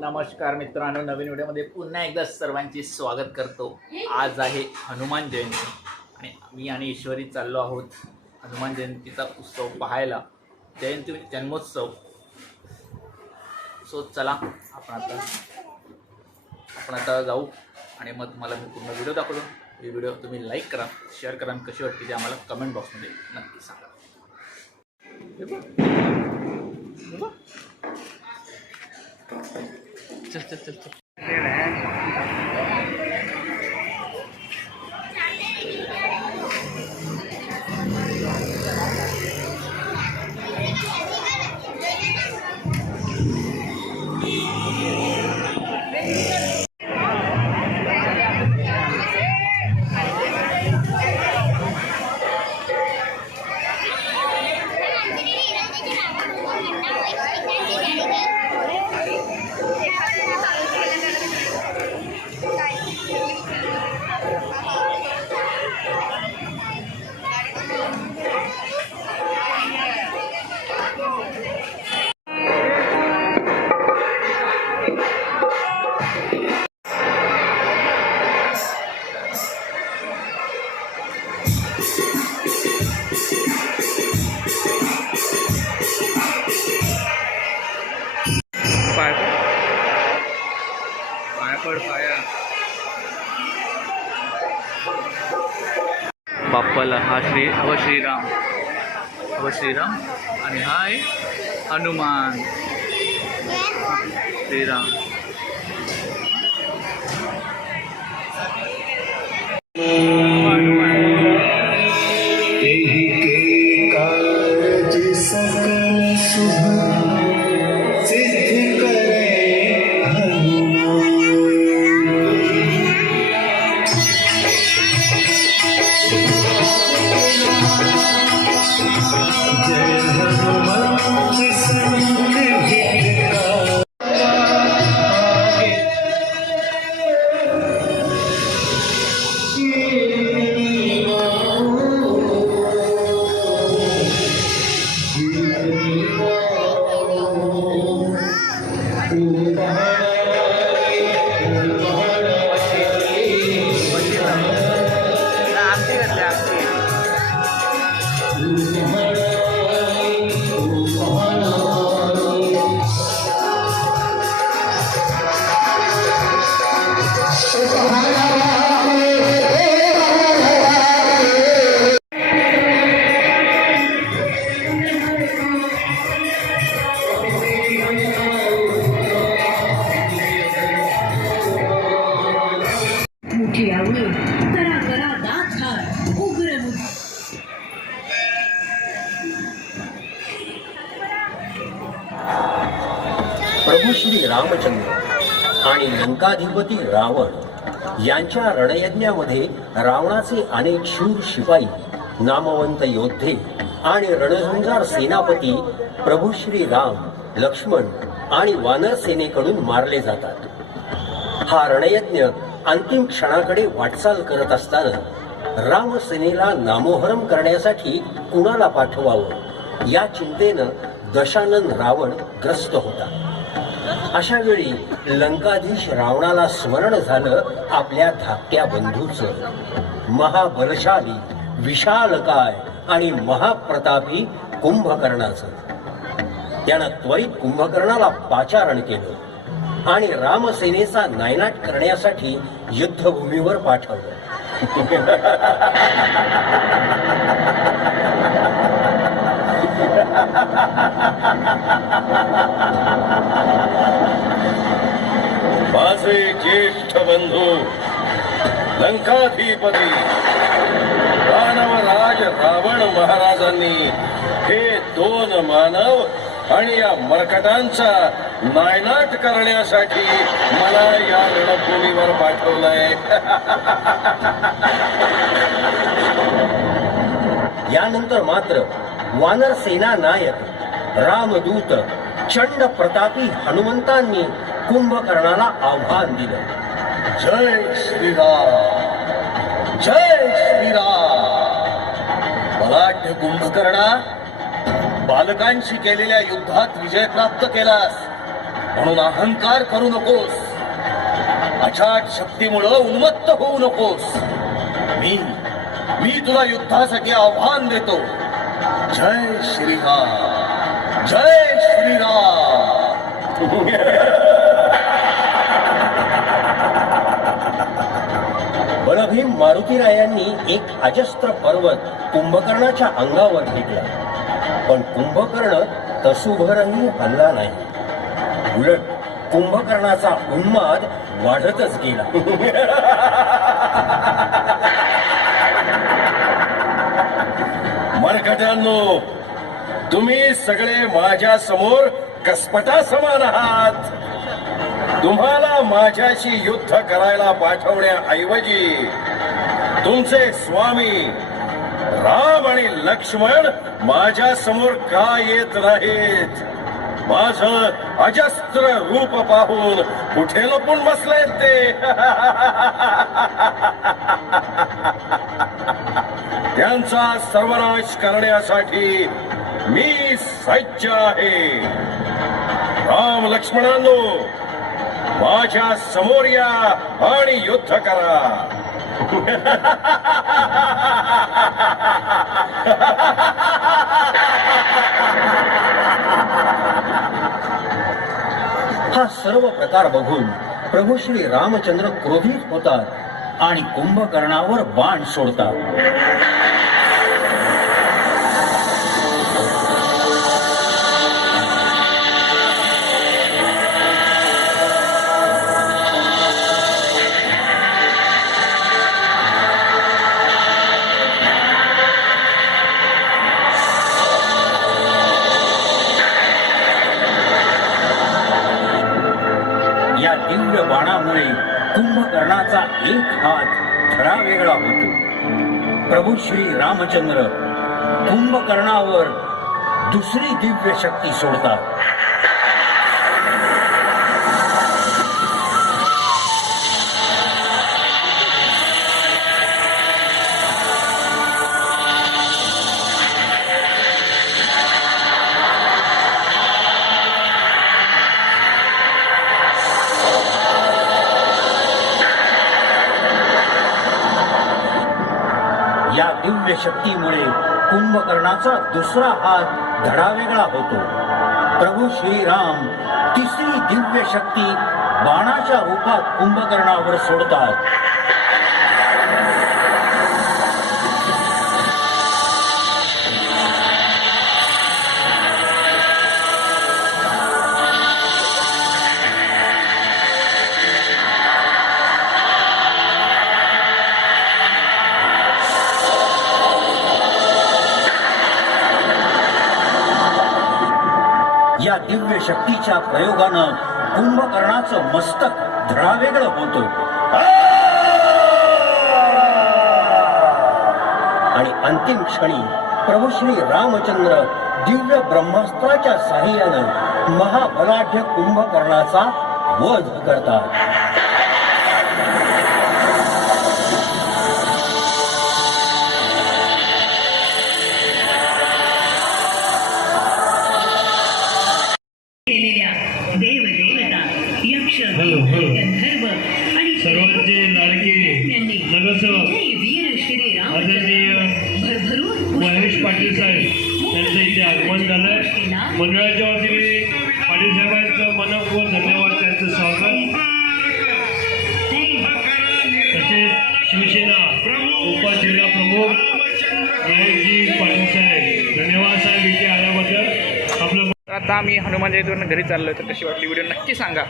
नमस्कार मित्रांनो नवीन व्हिडिओमध्ये पुन्हा एकदा सर्वांचे स्वागत करतो. आज आहे हनुमान जयंती आणि मी आणि ईश्वरी चाललो आहोत हनुमान जयंतीचा उत्सव पाहायला. जयंती म्हणजे जन्मोत्सव. सो चला आपण आता आपण आता जाऊ आणि मग तुम्हाला मी पूर्ण व्हिडिओ दाखवतो. हे व्हिडिओ तुम्ही लाईक करा शेअर करा आणि कशी वाटते ते आम्हाला कमेंट बॉक्समध्ये नक्की सांगा. हे बघ. हे बघ. बाप्पाला. हा श्री हव श्रीराम. हव श्रीराम. आणि हा आहे हनुमान. श्रीराम. प्रभू श्री रामचंद्र आणि लंकाधिपती रावण यांच्या रणयज्ञामध्ये रावणाचे अनेक शूर शिपाई नामवंत योद्धे आणि रणझुंजार सेनापती प्रभू श्री राम लक्ष्मण आणि वानर सेनेकडून मारले जातात. हा रणयज्ञ अंतिम क्षणाकडे वाटचाल करत असताना रामसेनेला नामोहरम करण्यासाठी कुणाला पाठवावं या चिंतेनं दशानन रावण ग्रस्त होता. अशा वेळी लंकाधीश रावणाला स्मरण झालं आपल्या धाकट्या बंधूचं. महाबलशाली विशालकाय आणि महाप्रतापी कुंभकर्णाचं. त्यानं त्वरित कुंभकर्णाला पाचारण केलं आणि रामसेनेचा नायनाट करण्यासाठी युद्धभूमीवर पाठवलं. माझे ज्येष्ठ बंधू लंकाधिपती दानवराज रावण महाराजांनी हे दोन मानव आणि या मरकटांचा नायनाट करण्यासाठी मला या रणभूमीवर पाठवलंय. यानंतर मात्र वानर सेना नायक रामदूत चंड प्रतापी हनुमंतांनी कुंभकर्णाला आव्हान दिलं. जय श्रीराम जय श्रीराम. बलाढ्य कुंभकर्णा बालकांशी केलेल्या युद्धात विजय प्राप्त केलास म्हणून अहंकार करू नकोस. अचाट शक्तीमुळं उन्मत्त होऊ नकोस. मी मी तुला युद्धासाठी आव्हान देतो. जय श्रीराम जय श्रीराम। बलभीम मारुतीरायांनी एक अजस्त्र पर्वत कुंभकर्णाच्या अंगावर फेकला. पण कुंभकर्ण तसुभरही हल्ला नाही. उलट कुंभकर्णाचा उन्माद वाढतच गेला. मरकटांनो तुम्ही सगळे माझ्यासमोर कसपटा समान आहात. तुम्हाला माझ्याशी युद्ध करायला पाठवण्याऐवजी तुमचे स्वामी राम आणि लक्ष्मण माझ्यासमोर का येत नाहीत? माझ अजस्त्र रूप पाहून कुठे लपून बसलेत ते? त्यांचा सर्वनाश करण्यासाठी मी सज्ज आहे. राम लक्ष्मणांनो माझ्यासमोर या आणि युद्ध करा. हा सर्व प्रकार बघून प्रभू श्री रामचंद्र क्रोधित होतात आणि कुंभकर्णावर बाण सोडतात. कुंभकर्णाचा एक हात धडा वेगळा होतो. प्रभू श्री रामचंद्र कुंभकर्णावर दुसरी दिव्य शक्ती सोडतात. या दिव्य शक्तीमुळे कुंभकर्णाचा दुसरा हात धडावेगळा होतो. प्रभू श्रीराम तिसरी दिव्य शक्ती बाणाच्या रूपात कुंभकर्णावर सोडतात. या दिव्य शक्तीच्या प्रयोगानं कुंभकर्णाचं मस्तक धडावेगळं होतं. आणि अंतिम क्षणी प्रभू श्री रामचंद्र दिव्य ब्रह्मास्त्राच्या साह्यानं महाबलाढ्य कुंभकर्णाचा वध करतात. केलेल्या देवदेवता यक्ष हॅलो, हॅलो. गंधर्व आणि सर्वांचे लाडके यांनी नगरसेवक जय वीर श्री आदरणीय भरभरून महेश पाटील साहेब यांचं इथे आगमन झालंय मंडळाच्या वतीने पाटील साहेबांचं मनपूर्वक धन्यवाद त्यांचं स्वागत. आता आम्ही हनुमान जयंतीवरून घरी चाललो तर कशी वाटली व्हिडिओ नक्की सांगा.